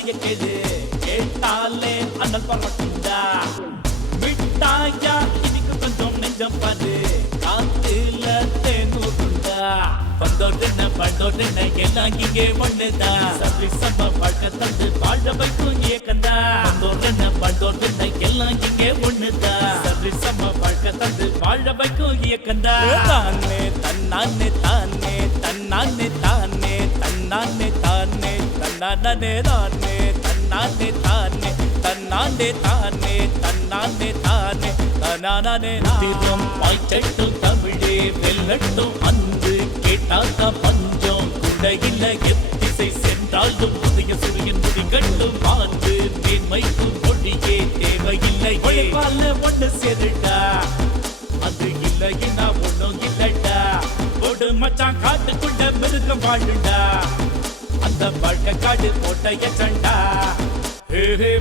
கதைய கேளு கேட்டாலே அண்ணல் பறக்குண்டா மிட்டாயா இதுக்கு கொஞ்சம் நெஞ்சம் பாரு காத்துல தேனூருண்டா பந்தோட்டன பண்டோட்டன எல்லாம் இங்கே ஒண்ணுதா சரி சம பழக்க தந்து வாழ வைக்கும் ஏக்கந்தா பந்தோட்டன பண்டோட்டன எல்லாம் இங்கே ஒண்ணுதா சரி சம பழக்க தந்து வாழ வைக்கும் ஏக்கந்தா தானே தன்னானே தானே தன்னானே தானே தன்னானே தானே தன்னானே தானே தன்னானே தானே தன்னானே தானே தன்னானே தானே தன்னானே தினம் பாய்ச்சட்டும் தமிழே வெல்லட்டும் அன்று கேட்டாக்க பஞ்சம் கூட இல்ல எத்திசை சென்றாலும் புதிய சுரியின் முடிகட்டும் மாற்று மேன்மைக்கும் மொழியே தேவையில்லை ஒளிப்பால ஒண்ணு சேருடா அது இல்லைன்னா ஒண்ணும் இல்லடா ஒரு மச்சான் காட்டுக்குள்ள மிருகம் வாழுண்டா அந்த வாழ்க்கை காடு போட்டைய சண்டா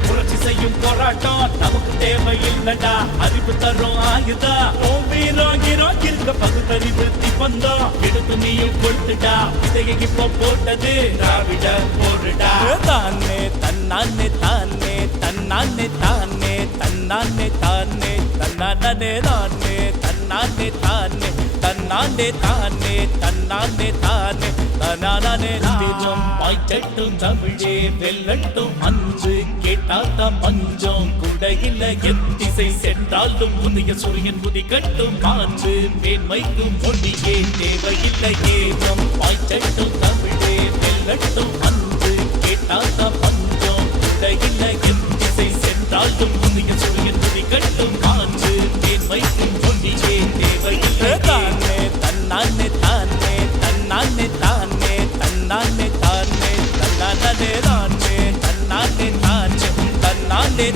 புரட்சி செய்யும் போராட்டம் நமக்கு தேவையில்லடா அறிவு தரும் ஆயுதா ஓ வீரம் இருக்க பகுத்தறிவு வந்தோம் எடுத்து நீயும் கொடுத்துடா இதைய இப்போ போட்டது திராவிட போடுடா தானே தன்னானே தானே தன்னானே தானே தன்னானே தானே தன்னானே தானே தன்னானே தானே தன்னானே தானே தன்னானே தானே தன்னானே தினம் பாய்ச்சட்டும் தமிழே வெல்லட்டும் அன்று கேட்டாத்த மஞ்சம் கூட இல்ல எத்திசை சென்றாலும் புதிய சூரியன் முதி கட்டும் மாற்று மேன்மைக்கும் மொழியே தேவையில்லையே நம் பாய்ச்சட்டும் தமிழே வெல்லட்டும் அன்று கேட்டாத்த மஞ்சம் கூட இல்ல எத்திசை சென்றாலும் புதிய சூரியன் முதி கட்டும் மாற்று மேன்மைக்கும் மொழியே தேவையில்லை தானே தன்னானே தானே தன்னானே தானே தன்னானே தானே தன்னானே தானே தன்னானே தானே தன்னானே